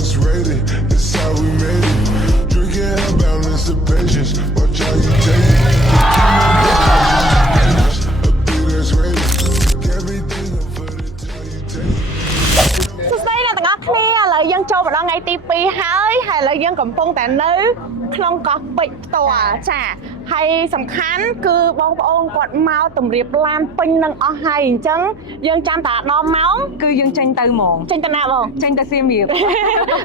X-rated, that's how we made it. Drinking and balance the patience. Watch how you take it. A beat that's rated. Everything I'm for the time you take it. សួស្តីអ្នកទាំងអស់គ្នាឥឡូវយើងចូលមកដល់ថ្ងៃទី2ហើយឥឡូវយើងកំពុងតែនៅក្នុងកោះពេជ្រផ្ទាល់ចាហើយសំខាន់គឺបងប្អូនគាត់មកទម្រាបឡានពេញនឹងអស់ហើយអញ្ចឹងយើងចាំតែដល់ម៉ោងគឺយើងចេញទៅហ្មងចេញទៅណាបងចេញទៅសៀមរាប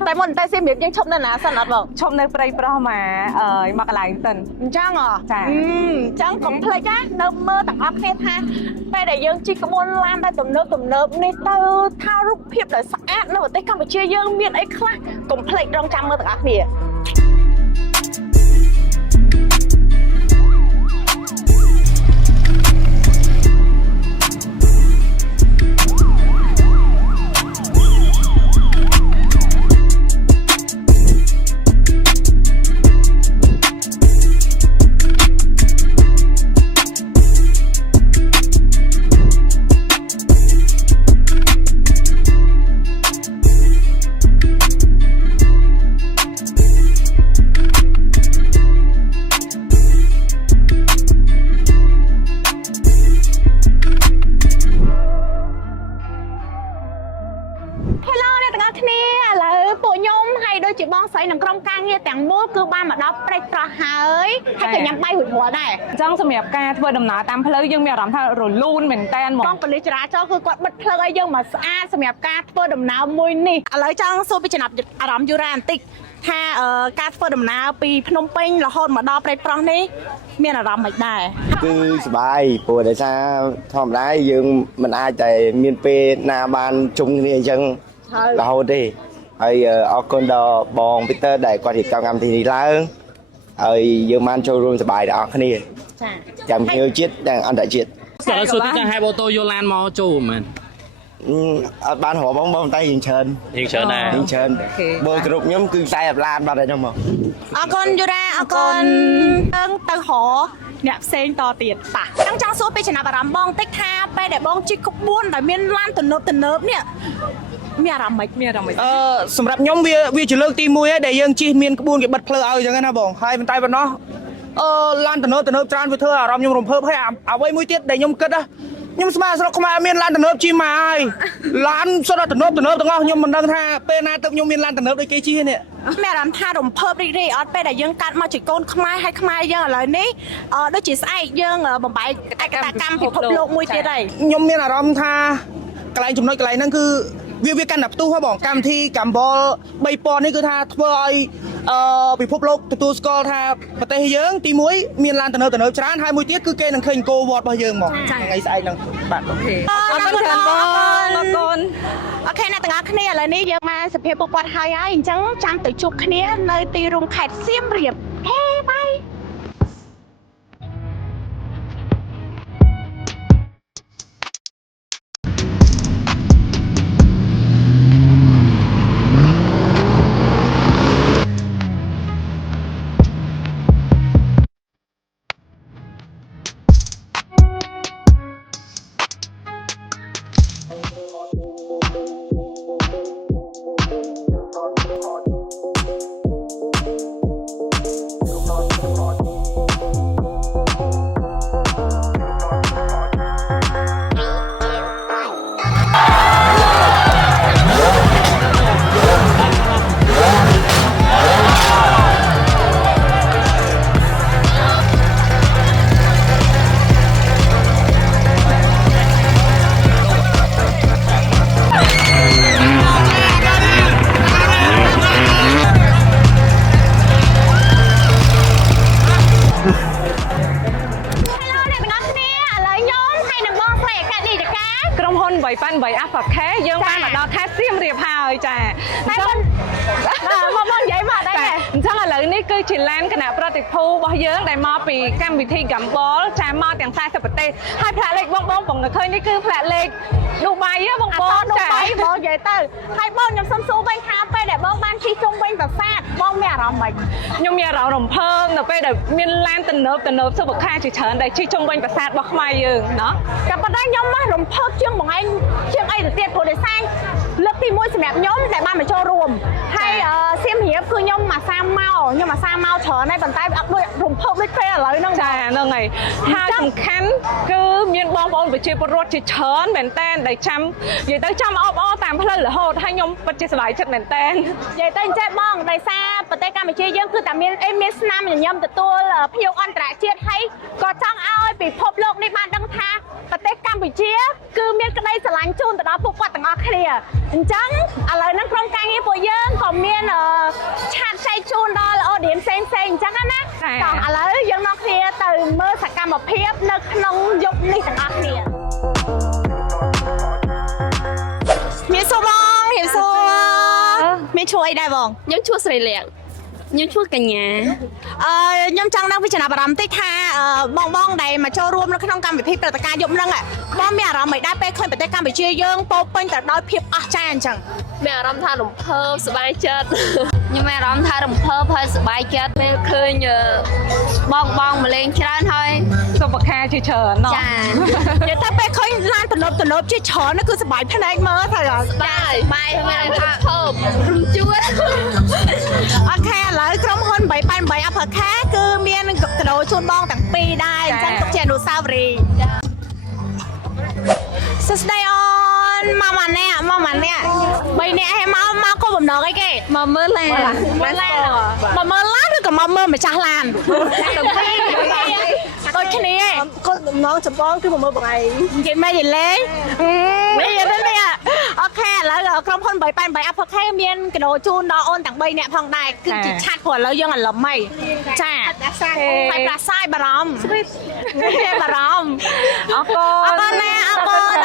តែមុនតែសៀមរាបយើងឈប់នៅណាសិនអត់បងឈប់នៅព្រៃប្រោះមកកន្លែងសិនអញ្ចឹងចាអញ្ចឹងកុំភ្លេចណានៅមើលទាំងអស់គ្នាថាពេលដែលយើងជិះក្បួនឡានតែទំនើបនេះទៅថារូបភាពដែលស្អាតនៅប្រទេសកម្ពុជាយើងមានអីខ្លះកុំភ្លេចរងចាំមើលទាំងអស់គ្នាជាបងស្រីនឹងក្រុមការងារទាំងមូលគឺបានមកដល់ព្រៃប្រោះហើយហើយក៏ញ៉ាំបាយរួចរាល់ដែរអញ្ចឹងសម្រាប់ការធ្វើដំណើរតាមផ្លូវយើងមានអារម្មណ៍ថារលូនមែនតើបងប៉ូលីសចរាចរណ៍គឺគាត់បិទផ្លូវឲ្យយើងមកស្អាតសម្រាប់ការធ្វើដំណើរមួយនេះឥឡូវចង់សួរពីចំណាប់អារម្មណ៍យូរ៉ាបន្តិចថាការធ្វើដំណើរពីភ្នំពេញរហូតមកដល់ព្រៃប្រោះនេះមានអារម្មណ៍មិនដែរគឺសប្បាយព្រោះដោយសារធម្មតាយើងមិនអាចតែមានពេលណាបានជុំគ្នាអញ្ចឹងរហូតទេហើយអរគុណដល់បងពីតើដែលគាត់រៀបចំកម្មវិធីនេះឡើងហើយយើងបានចូលរួមសប្បាយដល់អរគ្នាចាទាំងភ្ញៀវជាតិទាំងអន្តរជាតិឥឡូវសួរទីចាហែបអូតូយកឡានមកចូលមែនអត់បានរកបងតែយើងច្រើនដែរយើងច្រើនបើគ្រប់ខ្ញុំគឺ40ឡានបាត់ហើយខ្ញុំមកអរគុណយូរ៉ាអរគុណទៅរអ្នកផ្សេងតទៀតប៉ះចង់សួរពីចំណាប់អារម្មណ៍បងតិចថាពេលដែលបងជិះក្បួនដែលមានឡានទំនើបនេះមានអារម្មណ៍មិនសម្រាប់ខ្ញុំវាជាលើកទី1ហើយដែលយើងជិះមានក្បួនគេបិទផ្លូវឲ្យអញ្ចឹងណាបងហើយប៉ុន្តែប៉ុណ្ណោះឡានទំនើបច្រើនវាធ្វើអារម្មណ៍ខ្ញុំរំភើបហើយអ្វីមួយទៀតដែលខ្ញុំគិតខ្ញុំស្មានស្រុកខ្មែរមានឡានទំនើបជិះមកហើយឡានសុទ្ធតែទំនើបទាំងអស់ខ្ញុំមិនដឹងថាពេលណាទៅខ្ញុំមានឡានទំនើបដូចគេជិះនេះមានអារម្មណ៍ថារំភើបរីករាយអត់ពេលដែលយើងកាត់មកជាកូនខ្មែរហើយខ្មែរយើងឥឡូវនេះដូចជាស្អែកយើងបំបែកឯកតកម្មពិភពលោកមួយទៀតហើយខ្ញុំមានអារម្មណ៍ថាកន្លែងចំណុចកន្លែងហ្នឹងគឺវាកាន់តែផ្ទុះហ៎បងកម្មវិធីកម្ពុជា3000នេះគឺថាធ្វើឲ្យពិភពលោកទទួលស្គាល់ថាប្រទេសយើងទី1មានឡានទំនើបច្រើនហើយមួយទៀតគឺគេនឹងឃើញគោវត្តរបស់យើងមកថ្ងៃស្អែកហ្នឹងបាទអូខេអរគុណច្រើនបងអរគុណអូខេអ្នកទាំងអស់គ្នាឥឡូវនេះយើងបានសភាពួកគាត់ហើយអញ្ចឹងចាំទៅជួបគ្នានៅទីរួមខេត្តសៀមរាបហេបាយ 8អាប់ខេយើងបានមកដល់ខេត្តសៀមរាបហើយចាតែបងនិយាយមកដែរអញ្ចឹងឥឡូវនេះគឺជាឡានគណៈប្រតិភូរបស់យើងដែលមកពីកម្មវិធីកម្ពុជាចាមកទាំង40ប្រទេសហើយផ្លាកលេខបងឃើញនេះគឺផ្លាកលេខឌូបៃបងចា បងនិយាយទៅហើយបងខ្ញុំសុំសួរវិញថាពេលដែលបងបានជិះជុំវិញប្រាសាទបងមានអារម្មណ៍ម៉េច ខ្ញុំមានអារម្មណ៍រំភើបនៅពេលដែលមានឡានទំនើបសុបខាជាច្រើនដែលជិះជុំវិញប្រាសាទរបស់ខ្មែរយើងណោះ តែប៉ុន្តែខ្ញុំមករំភើបជាងបងឯងជាងអីទៅទៀតព្រោះដោយសារលើកទី1សម្រាប់ខ្ញុំដែលបានមកចូលរួមហើយសៀមរាបគឺខ្ញុំអាសាមកច្រើនហើយប៉ុន្តែអត់ដូចរំភើបដូចពេលឥឡូវហ្នឹង ចាហ្នឹងហើយហើយសំខាន់គឺមានបងប្អូនប្រជាពលរដ្ឋជាច្រើនមែនតើដែលចាំនិយាយទៅចាំអបអរតាមផ្លូវរហូតហើយខ្ញុំពិតជាសប្បាយចិត្តមែនតើ និយាយទៅអញ្ចឹងបងដោយសារប្រទេសកម្ពុជាយើងគឺតែមានស្នាមញញឹមទទួលភ្ញៀវអន្តរជាតិហើយក៏ចង់ឲ្យពិភពលោកនេះបានដឹងថាប្រទេសកម្ពុជាគឺមានក្តីស្រឡាញ់ជូនទៅដល់ពួកគាត់ទាំងអស់គ្នាអញ្ចឹងឥឡូវហ្នឹងក្រុមការងារពួកយើងក៏មានឆាតចែកជូនដល់ audience ផ្សេងអញ្ចឹងណាតោះឥឡូវយើងនាំគ្នាទៅមើលសកម្មភាពនៅក្នុងយប់នេះទាំងអស់គ្នាមានសួរបងមានសួរមានឈ្មោះអីដែរបង ខ្ញុំឈ្មោះស្រីលៀងខ្ញុំឈ្មោះកញ្ញា ខ្ញុំចង់ដឹងពីចំណាប់អារម្មណ៍តិចថាបងដែលមកចូលរួមនៅក្នុងកម្មវិធីព្រឹត្តិការណ៍យប់ហ្នឹងបងមានអារម្មណ៍មិនដែរពេលឃើញប្រទេសកម្ពុជាយើងពោពេញទៅដោយភាពអស្ចារ្យអញ្ចឹង មានអារម្មណ៍ថារំភើបសប្បាយចិត្តខ្ញុំមានអារម្មណ៍ថារំភើបហើយសប្បាយចិត្តពេលឃើញបងមកលេងច្រើនហើយ សុបខាជាច្រើនណោះ ចា និយាយថាពេលឃើញឡានទំនើបជាច្រើនគឺសប្បាយភ្នែកមើលទៅ បាយមានអារម្មណ៍ថាភើបរំជួន អូខេឥឡូវក្រុមហ៊ុន388 Upper Car គឺមានកាដូជូនបងទាំងពីរដែរអញ្ចឹងទុកជាអនុស្សាវរីយ៍សួស្ដីអូនមកម៉ាអ្នក3នាក់ឲ្យមកគោលបំណងអីគេ មកមើលឡាន មកឡានឬក៏មកមើលម្ចាស់ឡានទាំងពីរដូចគ្នាគោលបំណងចម្បងគឺមកមើលបងឯងនិយាយមកនិយាយលេងនេះអូខេឥឡូវក្រុមហ៊ុន388 Upper Car មានកាដូជូនដល់អូនទាំង3នាក់ផងដែរគឺជាឆាតព្រោះឥឡូវយើងអាឡឹមហីចាហើយប្រាសាយបារម្ភបារម្ភអរគុណណាអរគុណ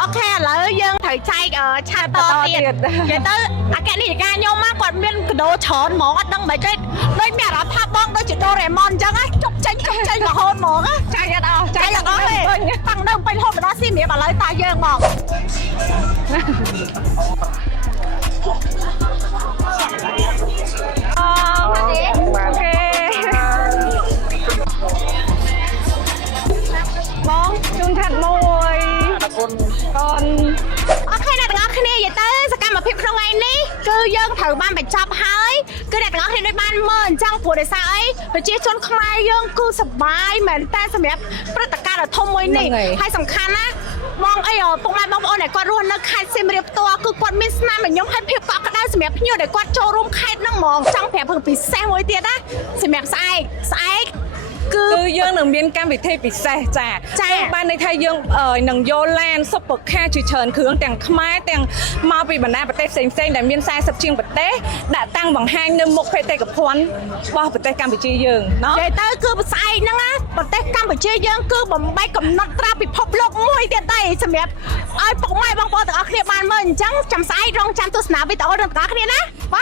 អូខេឥឡូវយើងត្រូវចែកឆាតតទៀតនិយាយទៅអគ្គនាយិកាខ្ញុំមកគាត់មានកាដូច្រើនហ្មងអត់ដឹងមិនទេដូចមានអារម្មណ៍ថាបងដូចជាដូរ៉េម៉ុនអញ្ចឹងជប់ចេញរហូតហ្មងចែកអត់ចែកអត់ទេតាំងនៅពេញហូបដល់សៀមរាបឥឡូវតើយើងមកអូខេបងជូនឆាត់មួយអូខេអ្នកទាំងអស់គ្នានិយាយទៅសកម្មភាពក្នុងថ្ងៃនេះគឺយើងត្រូវបានបញ្ចប់ហើយគឺអ្នកទាំងអស់គ្នាដូចបានមើលអញ្ចឹងព្រោះដោយសារអីប្រជាជនខ្មែរយើងគឺសប្បាយមែនតែសម្រាប់ព្រឹត្តិការណ៍ដ៏ធំមួយនេះហើយសំខាន់ណាបងអីពុកម៉ែបងប្អូនដែលគាត់រស់នៅខេត្តសៀមរាបផ្ទាល់គឺគាត់មានស្នាមញញឹមហើយភាពកក់ក្ដៅសម្រាប់ភ្ញៀវដែលគាត់ចូលរួមខេត្តហ្នឹងហ្មងចង់ប្រាប់ពិសេសមួយទៀតណាសម្រាប់ស្អែកគឺយើងនឹងមានកម្មវិធីពិសេសចាបានន័យថាយើងនឹងយកឡានសុបខាជាច្រើនគ្រឿងទាំងខ្មែរទាំងមកពីបណ្ដាប្រទេសផ្សេងដែលមាន40ជាងប្រទេសដាក់តាំងបង្ហាញនៅមុខបេតិកភណ្ឌរបស់ប្រទេសកម្ពុជាយើងណោះ និយាយទៅគឺស្អែកហ្នឹងណាប្រទេសកម្ពុជាយើងគឺបំបីកំណត់ត្រាពិភពលោកមួយទៀតដែរសម្រាប់ឲ្យពុកម៉ែបងប្អូនទាំងអស់គ្នាបានមើលអញ្ចឹងចាំស្អែករងចាំទស្សនាវីដេអូទាំងអស់គ្នាណាបាទ